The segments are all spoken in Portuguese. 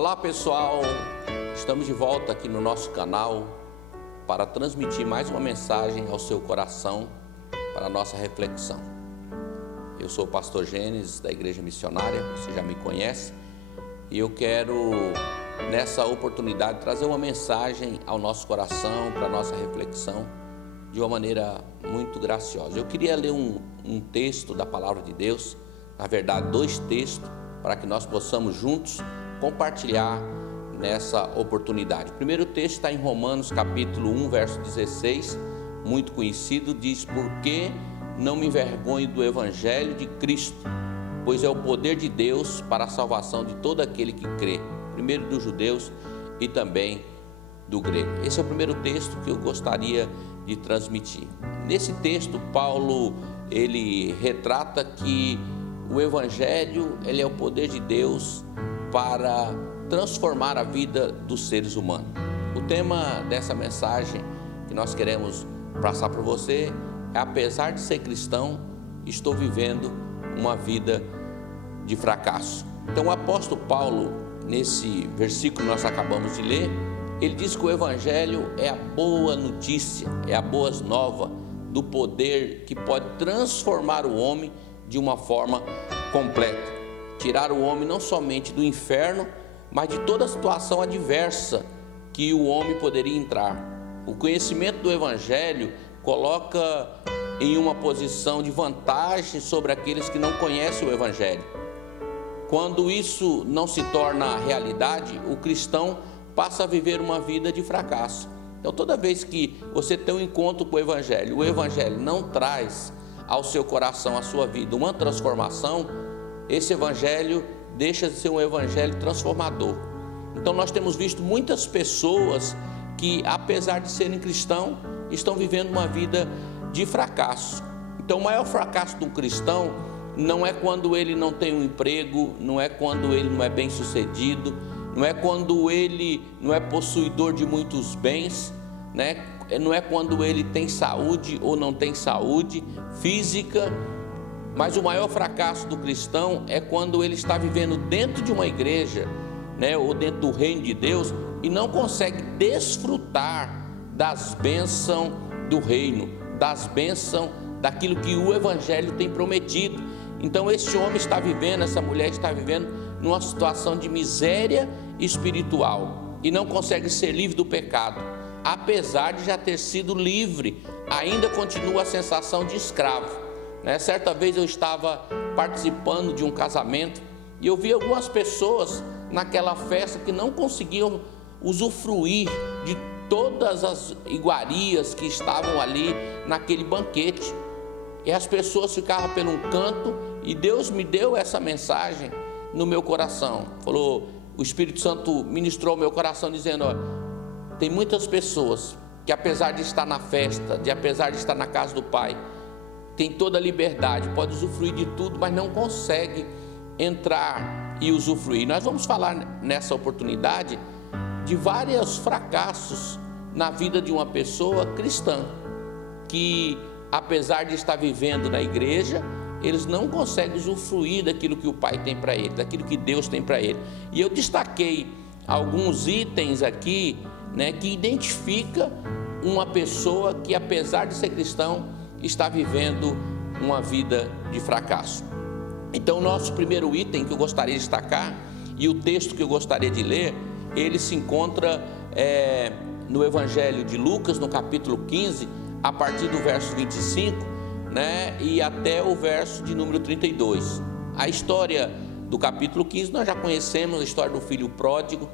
Olá pessoal, estamos de volta aqui no nosso canal para transmitir mais uma mensagem ao seu coração para a nossa reflexão. Eu sou o pastor Gênesis da Igreja Missionária, você já me conhece, e eu quero nessa oportunidade trazer uma mensagem ao nosso coração, para a nossa reflexão, de uma maneira muito graciosa. Eu queria ler um texto da Palavra de Deus, na verdade 2 textos, para que nós possamos juntos compartilhar nessa oportunidade. O primeiro texto está em Romanos capítulo 1, verso 16, muito conhecido, diz: porque não me envergonho do Evangelho de Cristo, pois é o poder de Deus para a salvação de todo aquele que crê, primeiro dos judeus e também do grego. Esse é o primeiro texto que eu gostaria de transmitir. Nesse texto, Paulo, ele retrata que o Evangelho, ele é o poder de Deus para transformar a vida dos seres humanos. O tema dessa mensagem que nós queremos passar para você é: apesar de ser cristão, estou vivendo uma vida de fracasso. Então o apóstolo Paulo, nesse versículo que nós acabamos de ler, ele diz que o Evangelho é a boa notícia, é a boa nova do poder que pode transformar o homem de uma forma completa. Tirar o homem não somente do inferno, mas de toda a situação adversa que o homem poderia entrar. O conhecimento do Evangelho coloca em uma posição de vantagem sobre aqueles que não conhecem o Evangelho. Quando isso não se torna realidade, o cristão passa a viver uma vida de fracasso. Então, toda vez que você tem um encontro com o Evangelho não traz ao seu coração, à sua vida, uma transformação, esse Evangelho deixa de ser um Evangelho transformador. Então nós temos visto muitas pessoas que, apesar de serem cristãos, estão vivendo uma vida de fracasso. Então o maior fracasso do cristão não é quando ele não tem um emprego, não é quando ele não é bem sucedido, não é quando ele não é possuidor de muitos bens, né? Não é quando ele tem saúde ou não tem saúde física. Mas o maior fracasso do cristão é quando ele está vivendo dentro de uma igreja, né, ou dentro do reino de Deus, e não consegue desfrutar das bênçãos do reino, das bênçãos daquilo que o Evangelho tem prometido. Então este homem está vivendo, essa mulher está vivendo numa situação de miséria espiritual e não consegue ser livre do pecado. Apesar de já ter sido livre, ainda continua a sensação de escravo. Certa vez eu estava participando de um casamento e eu vi algumas pessoas naquela festa que não conseguiam usufruir de todas as iguarias que estavam ali naquele banquete. E as pessoas ficavam pelo canto, e Deus me deu essa mensagem no meu coração. Falou, o Espírito Santo ministrou meu coração dizendo: ó, tem muitas pessoas que, apesar de estar na festa, apesar de estar na casa do Pai, tem toda a liberdade, pode usufruir de tudo, mas não consegue entrar e usufruir. Nós vamos falar nessa oportunidade de vários fracassos na vida de uma pessoa cristã, que apesar de estar vivendo na igreja, eles não conseguem usufruir daquilo que o Pai tem para ele, daquilo que Deus tem para ele. E eu destaquei alguns itens aqui, né, que identifica uma pessoa que, apesar de ser cristão, está vivendo uma vida de fracasso. Então o nosso primeiro item que eu gostaria de destacar, e o texto que eu gostaria de ler, ele se encontra no Evangelho de Lucas, no capítulo 15, a partir do verso 25, né, e até o verso de número 32. A história do capítulo 15 nós já conhecemos, a história do filho pródigo,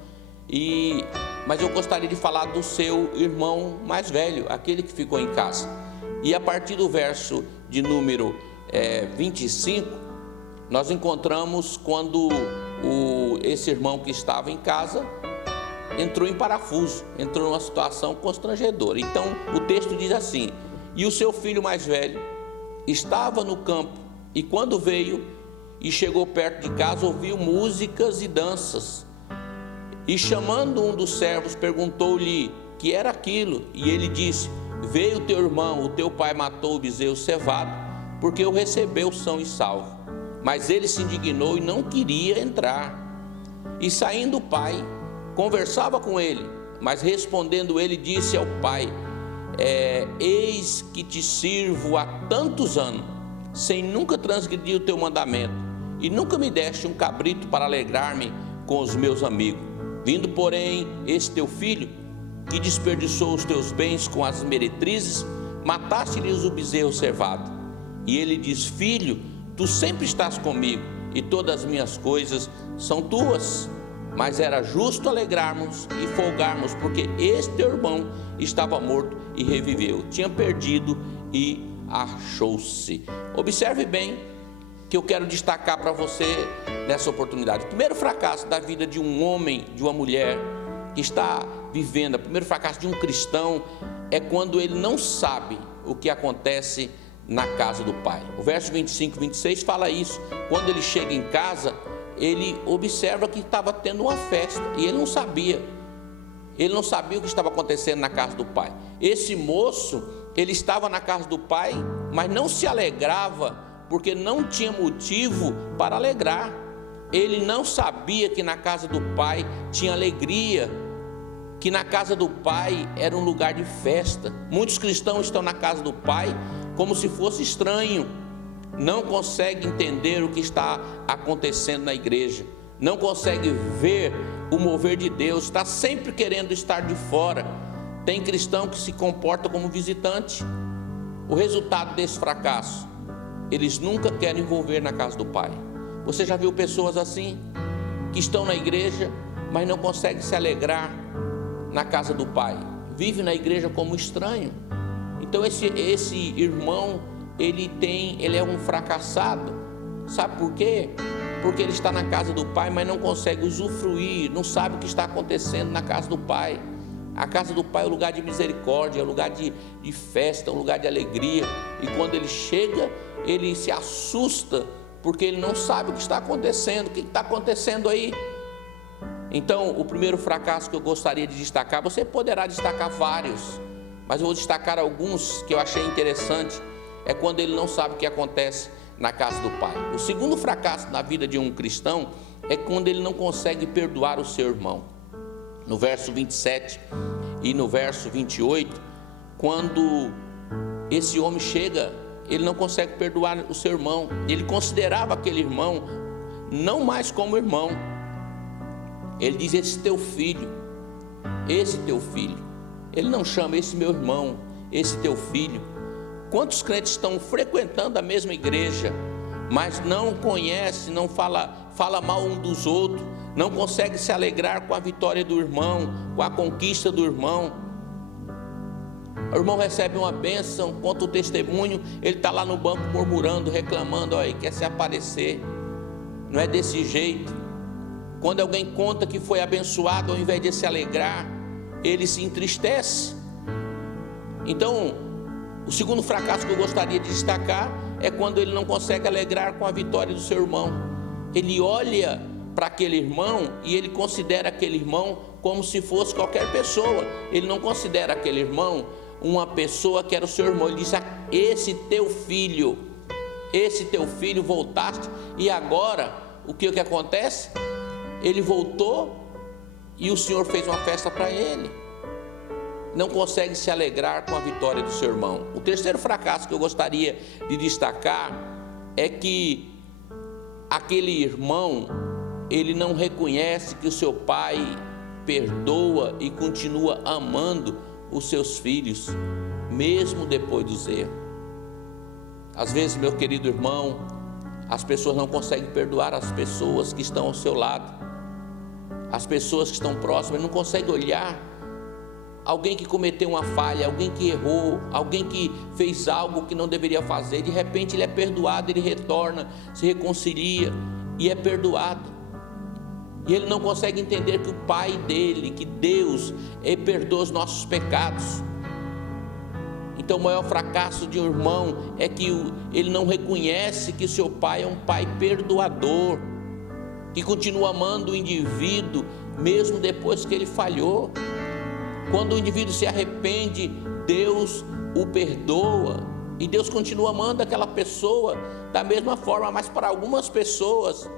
mas eu gostaria de falar do seu irmão mais velho, aquele que ficou em casa. E a partir do verso de número 25, nós encontramos quando esse irmão que estava em casa entrou em parafuso, entrou numa situação constrangedora. Então o texto diz assim: e o seu filho mais velho estava no campo, e quando veio e chegou perto de casa, ouviu músicas e danças, e chamando um dos servos, perguntou-lhe que era aquilo, e ele disse: veio teu irmão, o teu pai matou o bezerro cevado, porque o recebeu são e salvo. Mas ele se indignou e não queria entrar. E saindo o pai, conversava com ele, mas respondendo ele, disse ao pai: eis que te sirvo há tantos anos, sem nunca transgredir o teu mandamento, e nunca me deste um cabrito para alegrar-me com os meus amigos. Vindo, porém, esse teu filho, que desperdiçou os teus bens com as meretrizes, mataste-lhes o bezerro cevado. E ele diz: filho, tu sempre estás comigo, e todas as minhas coisas são tuas. Mas era justo alegrarmos e folgarmos, porque este teu irmão estava morto e reviveu, tinha perdido e achou-se. Observe bem que eu quero destacar para você nessa oportunidade. O primeiro fracasso da vida de um homem, de uma mulher que está vivendo, o primeiro fracasso de um cristão é quando ele não sabe o que acontece na casa do pai. O verso 25 e 26 fala isso. Quando ele chega em casa, ele observa que estava tendo uma festa e ele não sabia o que estava acontecendo na casa do pai. Esse moço, ele estava na casa do pai, mas não se alegrava, porque não tinha motivo para alegrar. Ele não sabia que na casa do pai tinha alegria, que na casa do pai era um lugar de festa. Muitos cristãos estão na casa do pai como se fosse estranho, não consegue entender o que está acontecendo na igreja, não consegue ver o mover de Deus, está sempre querendo estar de fora. Tem cristão que se comporta como visitante. O resultado desse fracasso, eles nunca querem envolver na casa do pai. Você já viu pessoas assim, que estão na igreja, mas não conseguem se alegrar na casa do pai, vive na igreja como estranho. Então esse irmão, ele é um fracassado. Sabe por quê? Porque ele está na casa do pai, mas não consegue usufruir, não sabe o que está acontecendo na casa do pai. A casa do pai é um lugar de misericórdia, é um lugar de festa, é um lugar de alegria. E quando ele chega, ele se assusta, porque ele não sabe o que está acontecendo. O que está acontecendo aí? Então, o primeiro fracasso que eu gostaria de destacar, você poderá destacar vários, mas eu vou destacar alguns que eu achei interessante, é quando ele não sabe o que acontece na casa do pai. O segundo fracasso na vida de um cristão é quando ele não consegue perdoar o seu irmão. No verso 27 e no verso 28, quando esse homem chega, ele não consegue perdoar o seu irmão. Ele considerava aquele irmão não mais como irmão. Ele diz: esse teu filho. Ele não chama esse meu irmão, esse teu filho. Quantos crentes estão frequentando a mesma igreja, mas não conhece, não fala mal um dos outros, não consegue se alegrar com a vitória do irmão, com a conquista do irmão. O irmão recebe uma bênção, conta o testemunho, ele está lá no banco murmurando, reclamando, aí quer se aparecer. Não é desse jeito. Quando alguém conta que foi abençoado, ao invés de se alegrar, ele se entristece. Então, o segundo fracasso que eu gostaria de destacar é quando ele não consegue alegrar com a vitória do seu irmão. Ele olha para aquele irmão e ele considera aquele irmão como se fosse qualquer pessoa. Ele não considera aquele irmão uma pessoa que era o seu irmão. Ele diz: esse teu filho voltaste. E agora, o que acontece? Ele voltou e o Senhor fez uma festa para ele. Não consegue se alegrar com a vitória do seu irmão. O terceiro fracasso que eu gostaria de destacar é que aquele irmão, ele não reconhece que o seu pai perdoa e continua amando os seus filhos, mesmo depois dos erros. Às vezes, meu querido irmão, as pessoas não conseguem perdoar as pessoas que estão ao seu lado, as pessoas que estão próximas, não conseguem olhar alguém que cometeu uma falha, alguém que errou, alguém que fez algo que não deveria fazer. De repente ele é perdoado, ele retorna, se reconcilia e é perdoado. E ele não consegue entender que o pai dele, que Deus, perdoa os nossos pecados. Então o maior fracasso de um irmão é que ele não reconhece que seu pai é um pai perdoador, que continua amando o indivíduo mesmo depois que ele falhou. Quando o indivíduo se arrepende, Deus o perdoa. E Deus continua amando aquela pessoa da mesma forma, mas para algumas pessoas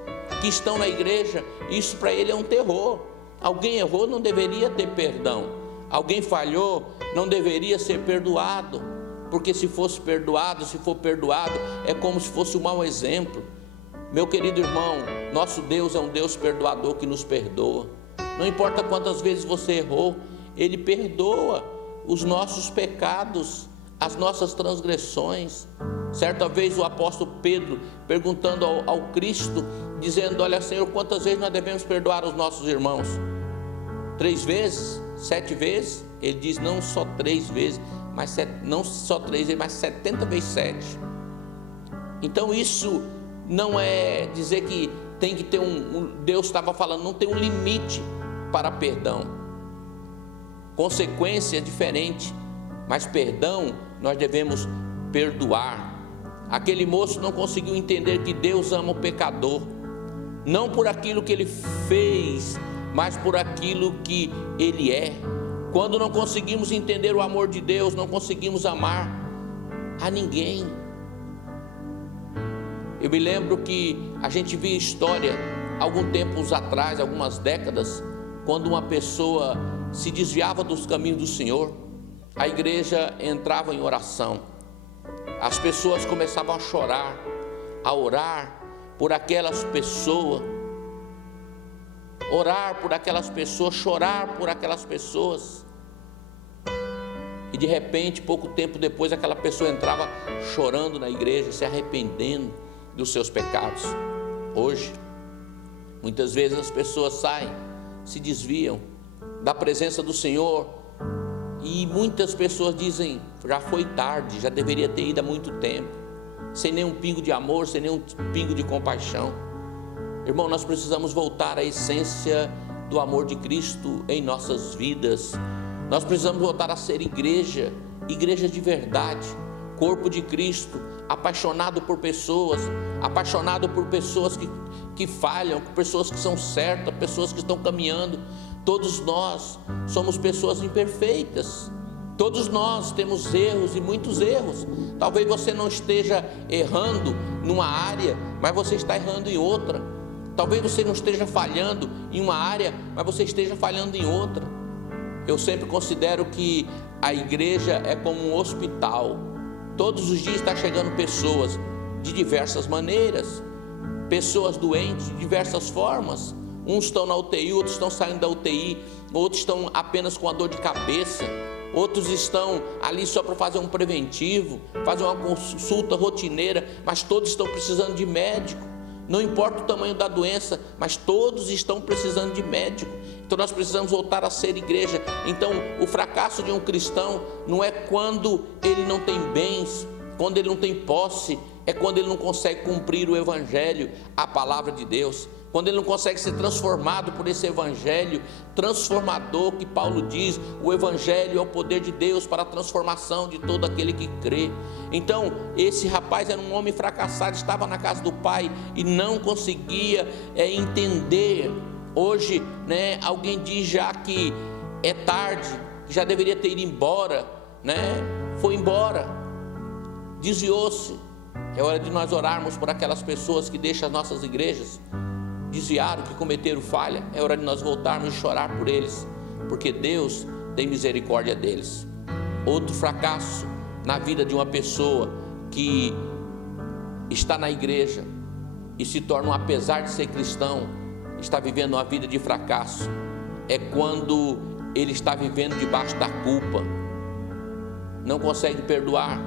que estão na igreja, isso para ele é um terror. Alguém errou, não deveria ter perdão. Alguém falhou, não deveria ser perdoado. Porque se fosse perdoado, se for perdoado, é como se fosse um mau exemplo. Meu querido irmão, nosso Deus é um Deus perdoador que nos perdoa. Não importa quantas vezes você errou, Ele perdoa os nossos pecados, as nossas transgressões. Certa vez o apóstolo Pedro, perguntando ao Cristo, dizendo: olha, Senhor, quantas vezes nós devemos perdoar os nossos irmãos? 3 vezes? 7 vezes? Ele diz: não só 3 vezes, não só 3 vezes, mas 70 vezes 7. Então isso não é dizer que tem que ter Deus estava falando, não tem um limite para perdão. Consequência é diferente, mas perdão nós devemos perdoar. Aquele moço não conseguiu entender que Deus ama o pecador, não por aquilo que ele fez, mas por aquilo que ele é. Quando não conseguimos entender o amor de Deus, não conseguimos amar a ninguém. Eu me lembro que a gente via história algum tempo atrás, algumas décadas, quando uma pessoa se desviava dos caminhos do Senhor, a igreja entrava em oração. As pessoas começavam a chorar, a orar por aquelas pessoas, orar por aquelas pessoas, chorar por aquelas pessoas. E de repente, pouco tempo depois, aquela pessoa entrava chorando na igreja, se arrependendo dos seus pecados. Hoje, muitas vezes as pessoas saem, se desviam da presença do Senhor, e muitas pessoas dizem: já foi tarde, já deveria ter ido há muito tempo, sem nenhum pingo de amor, sem nenhum pingo de compaixão. Irmão, nós precisamos voltar à essência do amor de Cristo em nossas vidas. Nós precisamos voltar a ser igreja de verdade, corpo de Cristo, apaixonado por pessoas que falham, pessoas que são certas, pessoas que estão caminhando. Todos nós somos pessoas imperfeitas, todos nós temos erros e muitos erros. Talvez você não esteja errando numa área, mas você está errando em outra. Talvez você não esteja falhando em uma área, mas você esteja falhando em outra. Eu sempre considero que a igreja é como um hospital. Todos os dias está chegando pessoas de diversas maneiras, pessoas doentes de diversas formas. Uns estão na UTI, outros estão saindo da UTI, outros estão apenas com a dor de cabeça, outros estão ali só para fazer um preventivo, fazer uma consulta rotineira, mas todos estão precisando de médico. Não importa o tamanho da doença, mas todos estão precisando de médico. Então nós precisamos voltar a ser igreja. Então o fracasso de um cristão não é quando ele não tem bens, quando ele não tem posse, é quando ele não consegue cumprir o evangelho, a palavra de Deus. Quando ele não consegue ser transformado por esse evangelho transformador que Paulo diz: o evangelho é o poder de Deus para a transformação de todo aquele que crê. Então esse rapaz era um homem fracassado, estava na casa do pai e não conseguia entender. Hoje, alguém diz já que é tarde, que já deveria ter ido embora, foi embora, desviou-se. É hora de nós orarmos por aquelas pessoas que deixam as nossas igrejas, desviaram, que cometeram falha. É hora de nós voltarmos e chorar por eles, porque Deus tem misericórdia deles. Outro fracasso na vida de uma pessoa que está na igreja e se torna, apesar de ser cristão, está vivendo uma vida de fracasso, é quando ele está vivendo debaixo da culpa, não consegue perdoar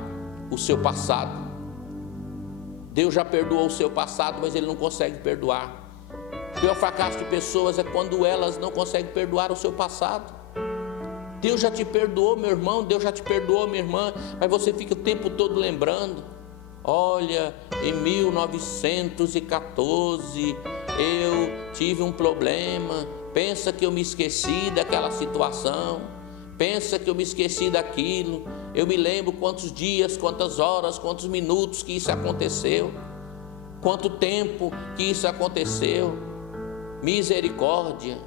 o seu passado. Deus já perdoou o seu passado, mas ele não consegue perdoar. O pior fracasso de pessoas é quando elas não conseguem perdoar o seu passado. Deus já te perdoou, meu irmão, Deus já te perdoou, minha irmã, mas você fica o tempo todo lembrando: olha, em 1914 eu tive um problema, pensa que eu me esqueci daquela situação, pensa que eu me esqueci daquilo, eu me lembro quantos dias, quantas horas, quantos minutos que isso aconteceu, quanto tempo que isso aconteceu. Misericórdia,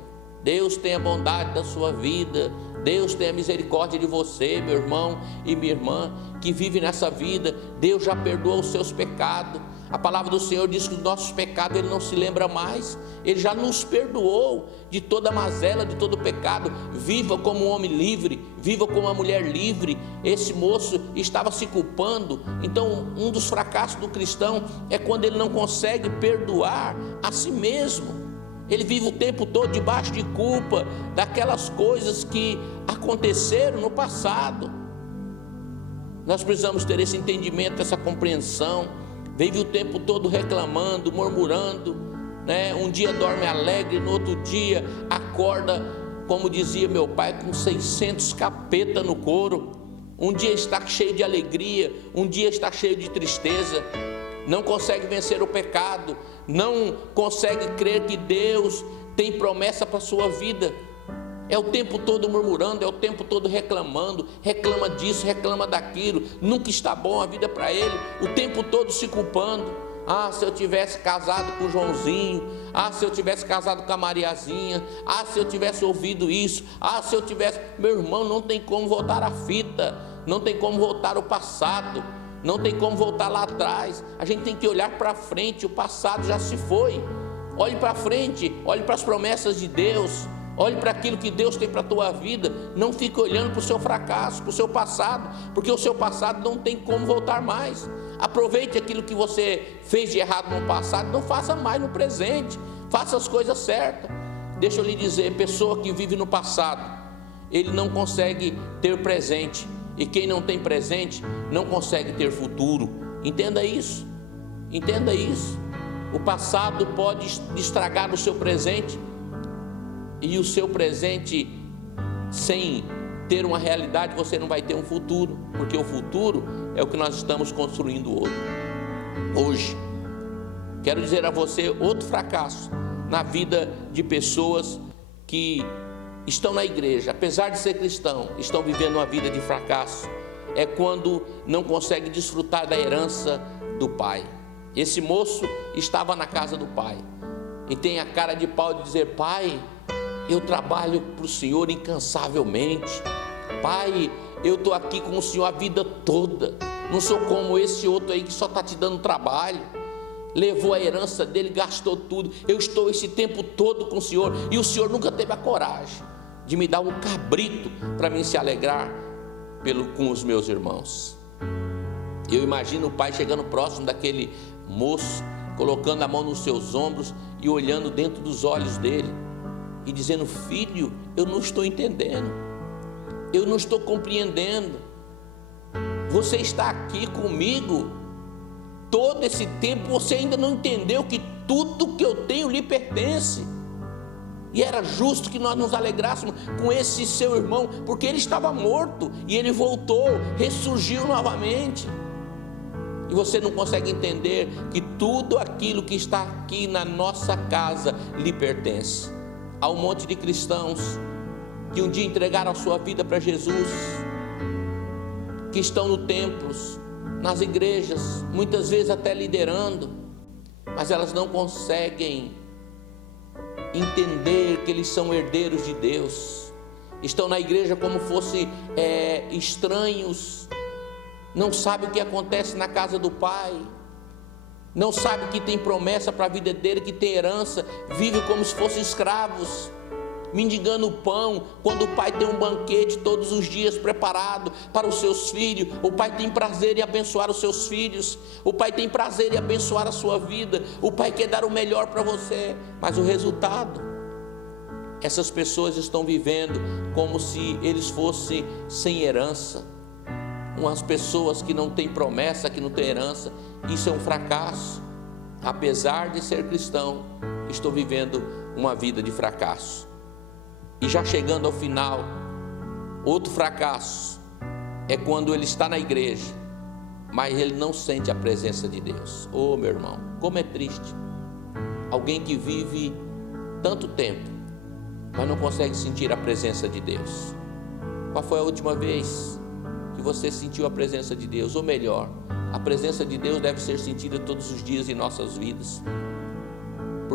Deus tenha bondade da sua vida. Deus tenha misericórdia de você, meu irmão e minha irmã, que vive nessa vida. Deus já perdoou os seus pecados. A palavra do Senhor diz que os nossos pecados Ele não se lembra mais. Ele já nos perdoou de toda mazela, de todo pecado. Viva como um homem livre, viva como uma mulher livre. Esse moço estava se culpando. Então, um dos fracassos do cristão é quando ele não consegue perdoar a si mesmo. Ele vive o tempo todo debaixo de culpa daquelas coisas que aconteceram no passado. Nós precisamos ter esse entendimento, essa compreensão. Vive o tempo todo reclamando, murmurando, né? Um dia dorme alegre, no outro dia acorda, como dizia meu pai, com 600 capeta no couro. Um dia está cheio de alegria, um dia está cheio de tristeza. Não consegue vencer o pecado, não consegue crer que Deus tem promessa para a sua vida. É o tempo todo murmurando, é o tempo todo reclamando, reclama disso, reclama daquilo, nunca está bom a vida para ele, o tempo todo se culpando. Ah, se eu tivesse casado com o Joãozinho, ah, se eu tivesse casado com a Mariazinha, ah, se eu tivesse ouvido isso, ah, se eu tivesse... Meu irmão, não tem como voltar a fita, não tem como voltar o passado, não tem como voltar lá atrás. A gente tem que olhar para frente, o passado já se foi. Olhe para frente, olhe para as promessas de Deus, olhe para aquilo que Deus tem para a tua vida. Não fique olhando para o seu fracasso, para o seu passado, porque o seu passado não tem como voltar mais. Aproveite aquilo que você fez de errado no passado, não faça mais no presente, faça as coisas certas. Deixa eu lhe dizer, pessoa que vive no passado, ele não consegue ter presente, e quem não tem presente não consegue ter futuro. Entenda isso, entenda isso. O passado pode estragar o seu presente, e o seu presente, sem ter uma realidade, você não vai ter um futuro, porque o futuro é o que nós estamos construindo hoje. Quero dizer a você outro fracasso na vida de pessoas que estão na igreja, apesar de ser cristão, estão vivendo uma vida de fracasso. É quando não consegue desfrutar da herança do pai. Esse moço estava na casa do pai e tem a cara de pau de dizer: pai, eu trabalho para o Senhor incansavelmente. Pai, eu estou aqui com o Senhor a vida toda. Não sou como esse outro aí que só está te dando trabalho. Levou a herança dele, gastou tudo. Eu estou esse tempo todo com o Senhor e o Senhor nunca teve a coragem de me dar um cabrito para mim se alegrar com os meus irmãos. Eu imagino o pai chegando próximo daquele moço, colocando a mão nos seus ombros e olhando dentro dos olhos dele e dizendo: filho, eu não estou entendendo, eu não estou compreendendo. Você está aqui comigo todo esse tempo, você ainda não entendeu que tudo que eu tenho lhe pertence. E era justo que nós nos alegrássemos com esse seu irmão, porque ele estava morto e ele voltou, ressurgiu novamente. E você não consegue entender que tudo aquilo que está aqui na nossa casa lhe pertence. Há um monte de cristãos que um dia entregaram a sua vida para Jesus, que estão nos templos, nas igrejas, muitas vezes até liderando, mas elas não conseguem entender que eles são herdeiros de Deus. Estão na igreja como fossem estranhos, não sabem o que acontece na casa do Pai, não sabem que tem promessa para a vida dele, que tem herança, vivem como se fossem escravos, mendigando o pão, quando o pai tem um banquete todos os dias preparado para os seus filhos. O pai tem prazer em abençoar os seus filhos, o pai tem prazer em abençoar a sua vida, o pai quer dar o melhor para você, mas o resultado, essas pessoas estão vivendo como se eles fossem sem herança, umas pessoas que não têm promessa, que não têm herança. Isso é um fracasso. Apesar de ser cristão, estou vivendo uma vida de fracasso. E já chegando ao final, outro fracasso é quando ele está na igreja, mas ele não sente a presença de Deus. Oh, meu irmão, como é triste. Alguém que vive tanto tempo, mas não consegue sentir a presença de Deus. Qual foi a última vez que você sentiu a presença de Deus? Ou melhor, a presença de Deus deve ser sentida todos os dias em nossas vidas,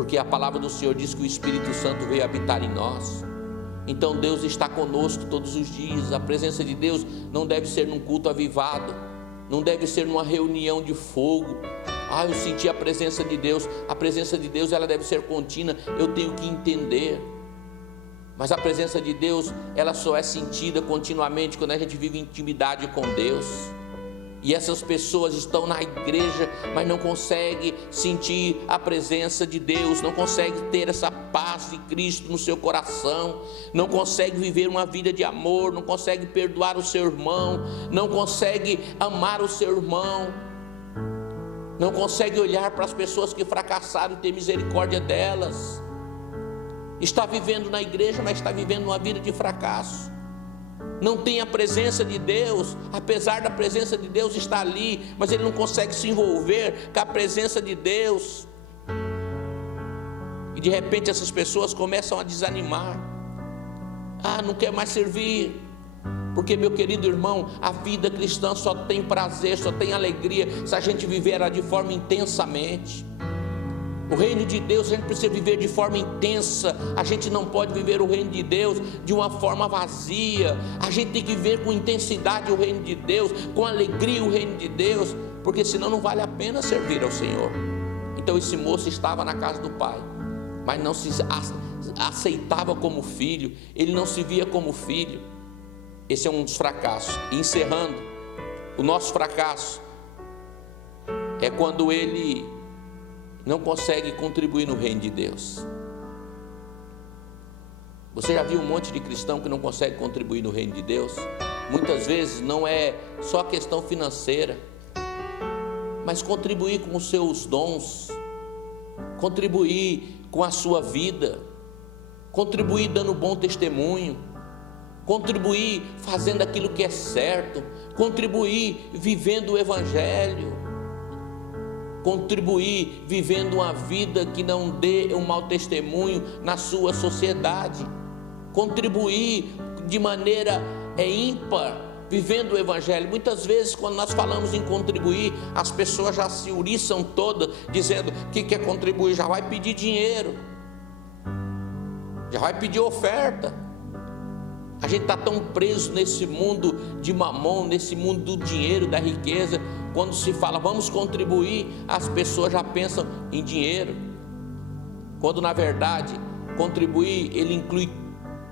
porque a palavra do Senhor diz que o Espírito Santo veio habitar em nós. Então Deus está conosco todos os dias. A presença de Deus não deve ser num culto avivado, não deve ser numa reunião de fogo. Eu senti a presença de Deus. A presença de Deus, ela deve ser contínua. Eu tenho que entender. Mas a presença de Deus, ela só é sentida continuamente quando a gente vive intimidade com Deus. E essas pessoas estão na igreja, mas não conseguem sentir a presença de Deus, não conseguem ter essa paz de Cristo no seu coração, não conseguem viver uma vida de amor, não conseguem perdoar o seu irmão, não conseguem amar o seu irmão, não conseguem olhar para as pessoas que fracassaram e ter misericórdia delas. Está vivendo na igreja, mas está vivendo uma vida de fracasso. Não tem a presença de Deus, apesar da presença de Deus estar ali, mas ele não consegue se envolver com a presença de Deus. E de repente essas pessoas começam a desanimar. Não quer mais servir. Porque, meu querido irmão, a vida cristã só tem prazer, só tem alegria se a gente viver ela de forma intensamente. O reino de Deus a gente precisa viver de forma intensa. A gente não pode viver o reino de Deus de uma forma vazia. A gente tem que viver com intensidade o reino de Deus, com alegria o reino de Deus, porque senão não vale a pena servir ao Senhor. Então esse moço estava na casa do pai, mas não se aceitava como filho, ele não se via como filho. Esse é um dos fracassos. E encerrando, o nosso fracasso é quando ele não consegue contribuir no reino de Deus. Você já viu um monte de cristão que não consegue contribuir no reino de Deus? Muitas vezes não é só questão financeira, mas contribuir com os seus dons, contribuir com a sua vida, contribuir dando bom testemunho, contribuir fazendo aquilo que é certo, contribuir vivendo o evangelho, contribuir vivendo uma vida que não dê um mau testemunho na sua sociedade, contribuir de maneira ímpar, vivendo o evangelho. Muitas vezes quando nós falamos em contribuir, as pessoas já se uriçam todas, dizendo que quer contribuir, já vai pedir dinheiro, já vai pedir oferta. A gente está tão preso nesse mundo de mamon, nesse mundo do dinheiro, da riqueza. Quando se fala vamos contribuir, as pessoas já pensam em dinheiro, quando na verdade contribuir, ele inclui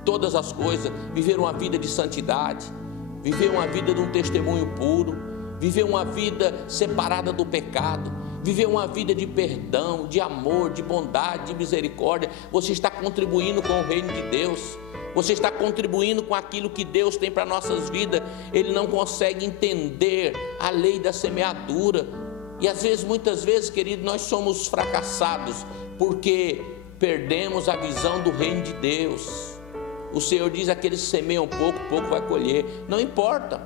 todas as coisas. Viver uma vida de santidade, viver uma vida de um testemunho puro, viver uma vida separada do pecado, viver uma vida de perdão, de amor, de bondade, de misericórdia. Você está contribuindo com o reino de Deus. Você está contribuindo com aquilo que Deus tem para nossas vidas. Ele não consegue entender a lei da semeadura. E às vezes, muitas vezes, querido, nós somos fracassados porque perdemos a visão do reino de Deus. O Senhor diz: aqueles que semeiam pouco, pouco vai colher. Não importa,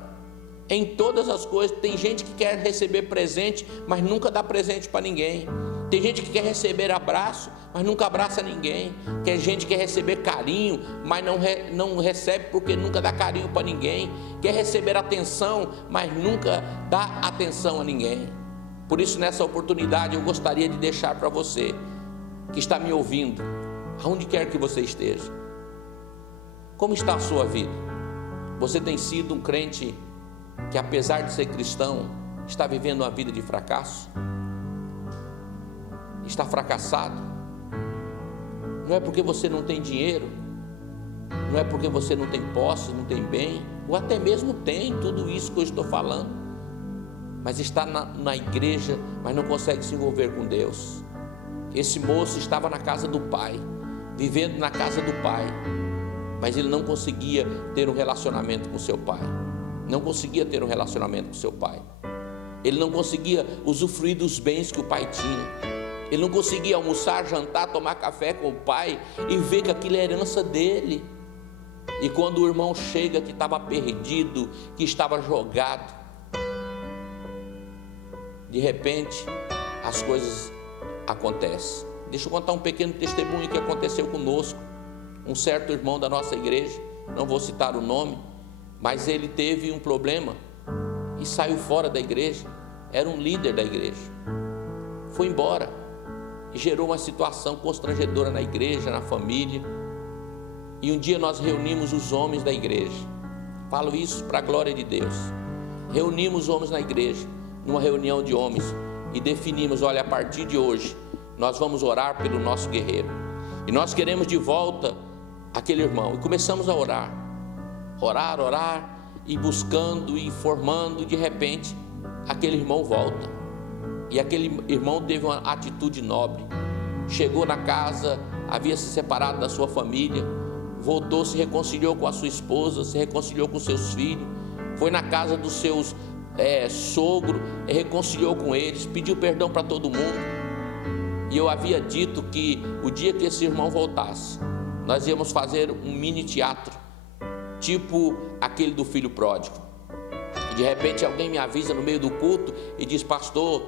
em todas as coisas. Tem gente que quer receber presente, mas nunca dá presente para ninguém. Tem gente que quer receber abraço, mas nunca abraça ninguém. Tem gente que quer receber carinho, mas não recebe porque nunca dá carinho para ninguém. Quer receber atenção, mas nunca dá atenção a ninguém. Por isso, nessa oportunidade, eu gostaria de deixar para você que está me ouvindo, aonde quer que você esteja, como está a sua vida? Você tem sido um crente que, apesar de ser cristão, está vivendo uma vida de fracasso? Está fracassado? Não é porque você não tem dinheiro, não é porque você não tem posse, não tem bem, ou até mesmo tem tudo isso que eu estou falando, mas está na igreja, mas não consegue se envolver com Deus. Esse moço estava na casa do pai, vivendo na casa do pai, mas ele não conseguia ter um relacionamento com seu pai, não conseguia ter um relacionamento com seu pai, ele não conseguia usufruir dos bens que o pai tinha. Ele não conseguia almoçar, jantar, tomar café com o pai e ver que aquilo é herança dele. E quando o irmão chega que estava perdido, que estava jogado, de repente as coisas acontecem. Deixa eu contar um pequeno testemunho que aconteceu conosco. Um certo irmão da nossa igreja, não vou citar o nome, mas ele teve um problema e saiu fora da igreja. Era um líder da igreja, foi embora. e gerou uma situação constrangedora na igreja, na família. E um dia nós reunimos os homens da igreja, falo isso para a glória de Deus, reunimos os homens na igreja, numa reunião de homens, e definimos, olha, a partir de hoje, nós vamos orar pelo nosso guerreiro, e nós queremos de volta aquele irmão, e começamos a orar, e buscando, e informando, de repente, aquele irmão volta, e aquele irmão teve uma atitude nobre, chegou na casa, havia se separado da sua família, voltou, se reconciliou com a sua esposa, se reconciliou com seus filhos, foi na casa dos seus sogros, reconciliou com eles, pediu perdão para todo mundo. E eu havia dito que o dia que esse irmão voltasse, nós íamos fazer um mini teatro, tipo aquele do filho pródigo. E de repente alguém me avisa no meio do culto e diz: pastor,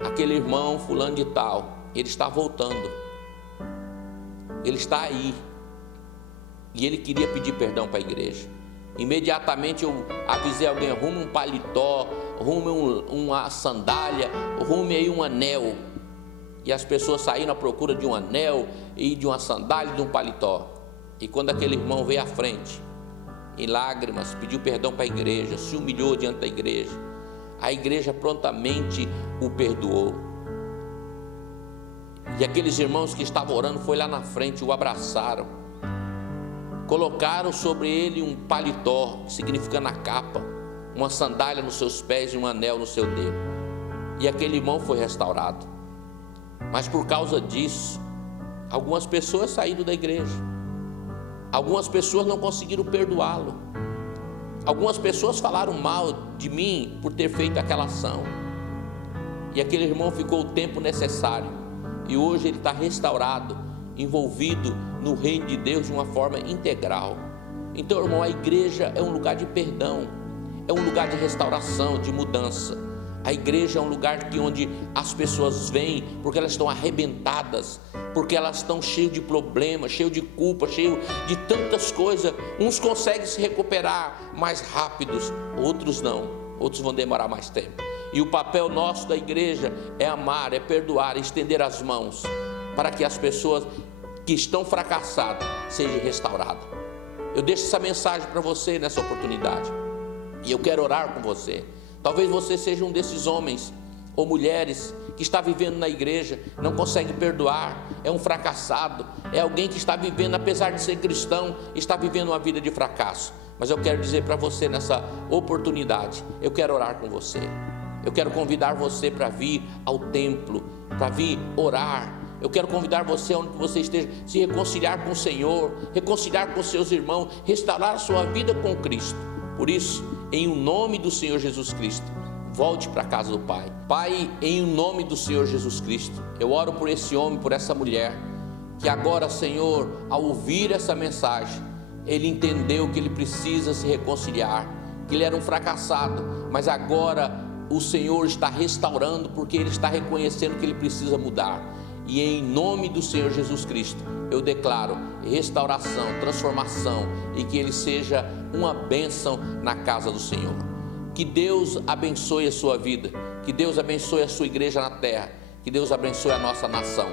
aquele irmão fulano de tal, ele está voltando, ele está aí, e ele queria pedir perdão para a igreja. Imediatamente eu avisei alguém: arrume um paletó, arrume uma sandália, arrume aí um anel. E as pessoas saíram à procura de um anel, e de uma sandália e de um paletó. E quando aquele irmão veio à frente, em lágrimas, pediu perdão para a igreja, se humilhou diante da igreja, a igreja prontamente o perdoou. E aqueles irmãos que estavam orando foi lá na frente, o abraçaram, colocaram sobre ele um paletó, significando a capa, uma sandália nos seus pés e um anel no seu dedo. E aquele irmão foi restaurado. Mas por causa disso, algumas pessoas saíram da igreja, algumas pessoas não conseguiram perdoá-lo, algumas pessoas falaram mal de mim por ter feito aquela ação, e aquele irmão ficou o tempo necessário, e hoje ele está restaurado, envolvido no reino de Deus de uma forma integral. Então, irmão, a igreja é um lugar de perdão, é um lugar de restauração, de mudança. A igreja é um lugar onde as pessoas vêm porque elas estão arrebentadas, porque elas estão cheias de problemas, cheias de culpa, cheias de tantas coisas. Uns conseguem se recuperar mais rápidos, outros não, outros vão demorar mais tempo. E o papel nosso da igreja é amar, é perdoar, é estender as mãos para que as pessoas que estão fracassadas sejam restauradas. Eu deixo essa mensagem para você nessa oportunidade, e eu quero orar com você. Talvez você seja um desses homens ou mulheres que está vivendo na igreja, não consegue perdoar, é um fracassado, é alguém que está vivendo, apesar de ser cristão, está vivendo uma vida de fracasso. Mas eu quero dizer para você nessa oportunidade, eu quero orar com você, eu quero convidar você para vir ao templo, para vir orar. Eu quero convidar você, onde você esteja, se reconciliar com o Senhor, reconciliar com seus irmãos, restaurar a sua vida com Cristo. Por isso, em o nome do Senhor Jesus Cristo, volte para a casa do Pai. Pai, em o nome do Senhor Jesus Cristo, eu oro por esse homem, por essa mulher, que agora, Senhor, ao ouvir essa mensagem, ele entendeu que ele precisa se reconciliar, que ele era um fracassado, mas agora o Senhor está restaurando, porque ele está reconhecendo que ele precisa mudar. E em nome do Senhor Jesus Cristo, eu declaro restauração, transformação, e que ele seja uma bênção na casa do Senhor. Que Deus abençoe a sua vida, que Deus abençoe a sua igreja na terra, que Deus abençoe a nossa nação,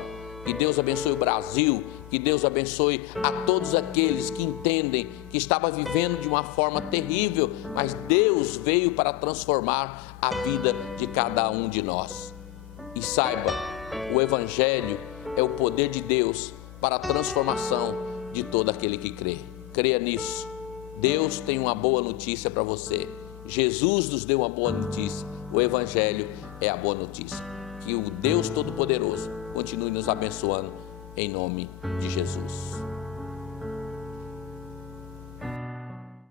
que Deus abençoe o Brasil, que Deus abençoe a todos aqueles que entendem que estava vivendo de uma forma terrível, mas Deus veio para transformar a vida de cada um de nós. E saiba, o Evangelho é o poder de Deus para a transformação de todo aquele que crê. Creia nisso. Deus tem uma boa notícia para você. Jesus nos deu uma boa notícia. O Evangelho é a boa notícia. Que o Deus Todo-Poderoso continue nos abençoando em nome de Jesus.